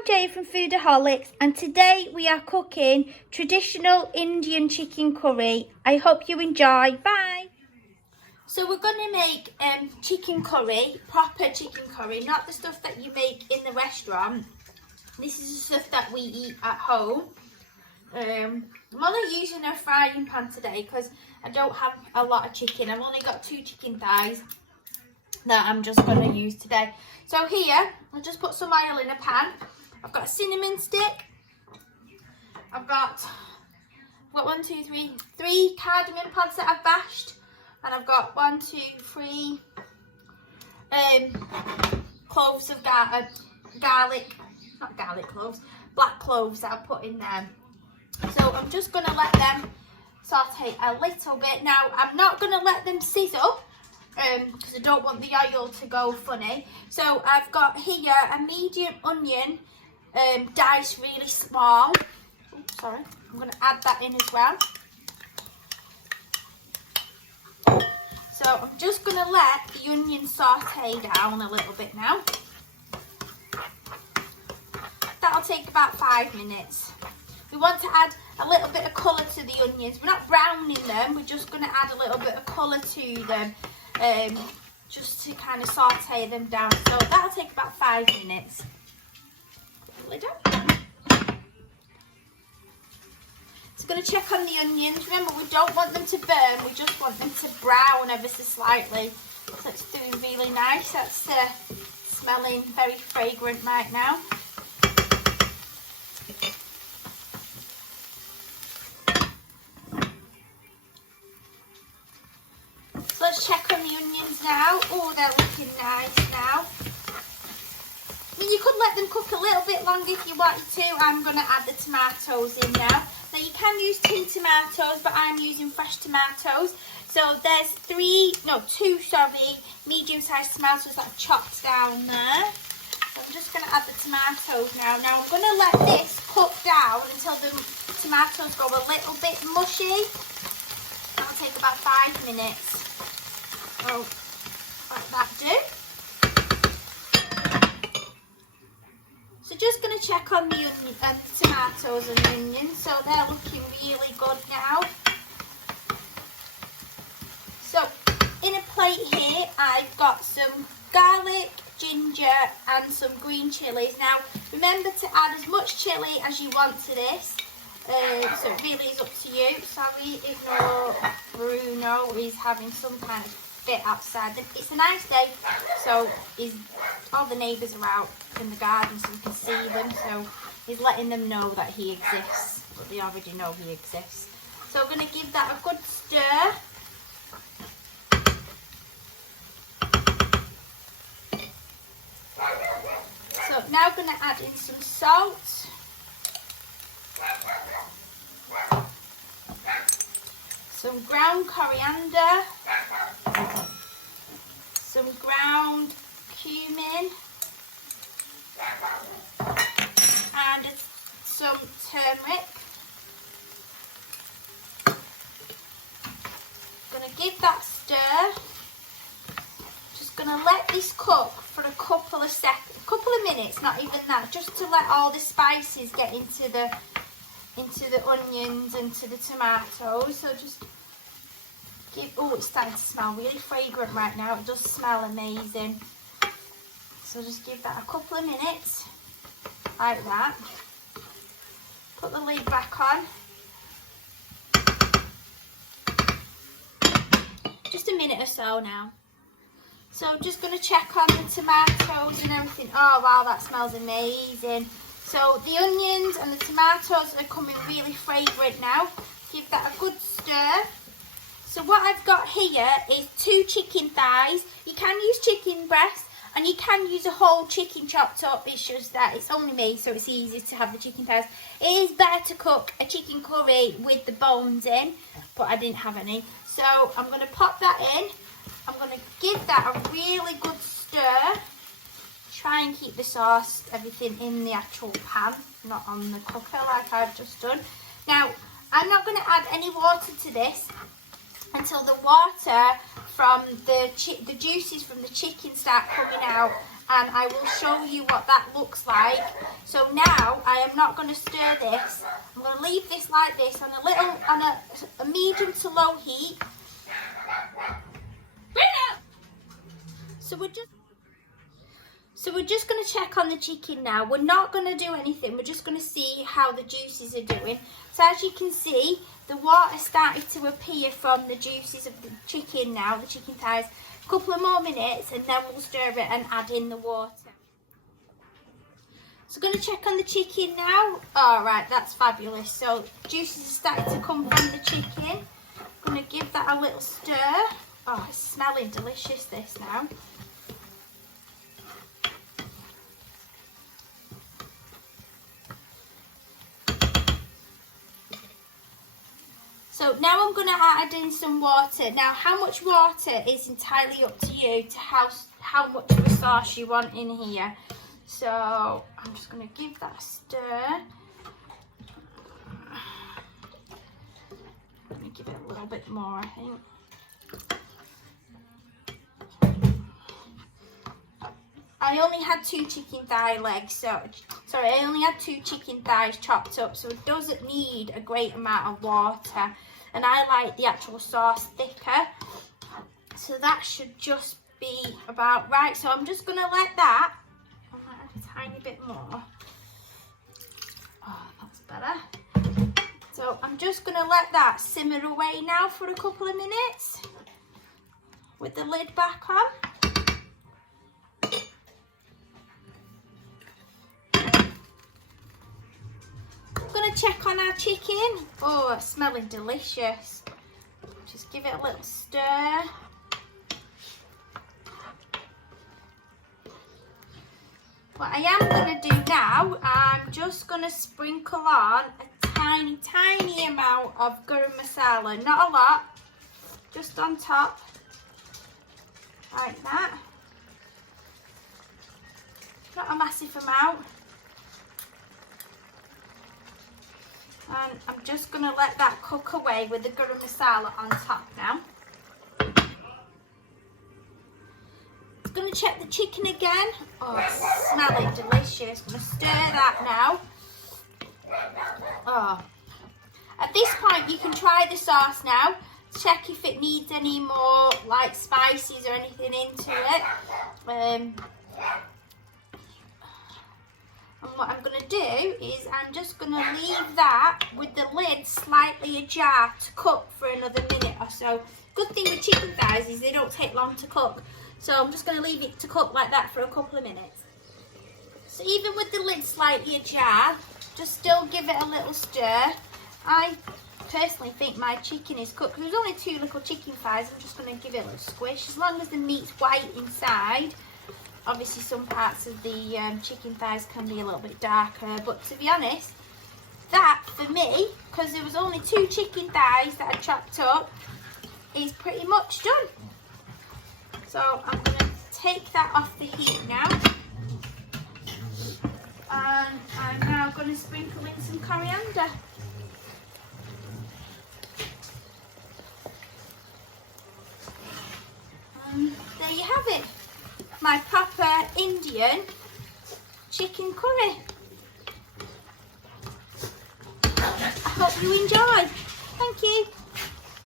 I'm Jay from Foodaholics and today we are cooking traditional Indian chicken curry. I hope you enjoy. Bye! So we're going to make chicken curry, proper chicken curry, not the stuff that you make in the restaurant. This is the stuff that we eat at home. I'm only using a frying pan today because I don't have a lot of chicken. I've only got 2 chicken thighs that I'm just going to use today. So here, I'll just put some oil in a pan. I've got a cinnamon stick. I've got 3 cardamom pods that I've bashed. And I've got 3 cloves of garlic, not garlic cloves, black cloves that I've put in there. So I'm just going to let them saute a little bit. Now, I'm not going to let them sizzle because I don't want the oil to go funny. So I've got here a medium onion, diced really small. Oops, sorry, I'm going to add that in as well. So I'm just going to let the onion saute down a little bit now. That'll take about 5 minutes. We want to add a little bit of colour to the onions. We're not browning them, we're just going to add a little bit of colour to them, just to kind of saute them down. So that'll take about 5 minutes. Put the lid on. So going to check on the onions. Remember, we don't want them to burn, we just want them to brown ever so slightly. So it's doing really nice. That's smelling very fragrant right now. So let's check on the onions now. Oh, they're looking nice now. I mean, you could let them cook a little bit longer if you wanted to. I'm going to add the tomatoes in now. Now, you can use tin tomatoes, but I'm using fresh tomatoes. So there's 2 medium-sized tomatoes that I've chopped down there. So I'm just going to add the tomatoes now. Now, I'm going to let this cook down until the tomatoes go a little bit mushy. That'll take about 5 minutes. Oh, like that do. So just going to check on the tomatoes and the onions. So they're looking really good now. So in a plate here, I've got some garlic, ginger and some green chilies. Now remember to add as much chili as you want to this. So it really is up to you. Sorry if Bruno is having some kind of fit outside. It's a nice day, so all the neighbours are out in the garden so you can see them. So he's letting them know that he exists, but they already know he exists. So I'm going to give that a good stir. So now I'm going to add in some salt. Some ground coriander, some ground cumin, and some turmeric. Going to give that stir. Just going to let this cook for a couple of minutes, not even that, just to let all the spices get into the onions and to the tomatoes. So just it's starting to smell really fragrant right now. It does smell amazing. So just give that a couple of minutes like that. Put the lid back on. Just a minute or so now. So I'm just going to check on the tomatoes and everything. Oh wow, that smells amazing. So the onions and the tomatoes are coming really fragrant now. Give that a good stir. So what I've got here is 2 chicken thighs. You can use chicken breast and you can use a whole chicken chopped up. It's just that it's only me, so it's easy to have the chicken thighs. It is better to cook a chicken curry with the bones in, but I didn't have any. So I'm going to pop that in. I'm going to give that a really good stir. Try and keep the sauce, everything in the actual pan, not on the cooker like I've just done. Now, I'm not going to add any water to this until the water from the juices from the chicken start coming out and I will show you what that looks like. So now I am not going to stir this. I'm going to leave this like this on a medium to low heat. So we're just going to check on the chicken now. We're not going to do anything. We're just going to see how the juices are doing. So as you can see, the water started to appear from the juices of the chicken now, the chicken thighs. A couple of more minutes and then we'll stir it and add in the water. So I'm going to check on the chicken now. All right, that's fabulous. So juices are starting to come from the chicken. I'm going to give that a little stir. Oh, it's smelling delicious this now. So now I'm going to add in some water. Now how much water is entirely up to you to how much of a sauce you want in here. So I'm just going to give that a stir. Let me give it a little bit more, I think. I only had 2 chicken thigh legs, I only had 2 chicken thighs chopped up, so it doesn't need a great amount of water. And I like the actual sauce thicker, so that should just be about right. So I'm just going to let that, I might add a tiny bit more. Oh, that's better. So I'm just going to let that simmer away now for a couple of minutes with the lid back on. Check on our chicken. Oh, it's smelling delicious. Just give it a little stir. What I am going to do now, I'm just going to sprinkle on a tiny amount of garam masala. Not a lot, just on top, like that. Not a massive amount. And I'm just going to let that cook away with the garam masala on top now. I'm going to check the chicken again. Oh, it's smelling delicious. I'm going to stir that now. Oh. At this point, you can try the sauce now. Check if it needs any more like spices or anything into it. And what I'm going to do is I'm just going to leave that with the lid slightly ajar to cook for another minute or so. Good thing with chicken thighs is they don't take long to cook. So I'm just going to leave it to cook like that for a couple of minutes. So even with the lid slightly ajar, just still give it a little stir. I personally think my chicken is cooked. There's only 2 little chicken thighs. I'm just going to give it a little squish. As long as the meat's white inside. Obviously some parts of the chicken thighs can be a little bit darker, but to be honest, that for me, because there was only 2 chicken thighs that I chopped up, is pretty much done. So I'm going to take that off the heat now, and I'm now going to sprinkle in some coriander. And there you have it. My proper Indian chicken curry. I hope you enjoy. Thank you.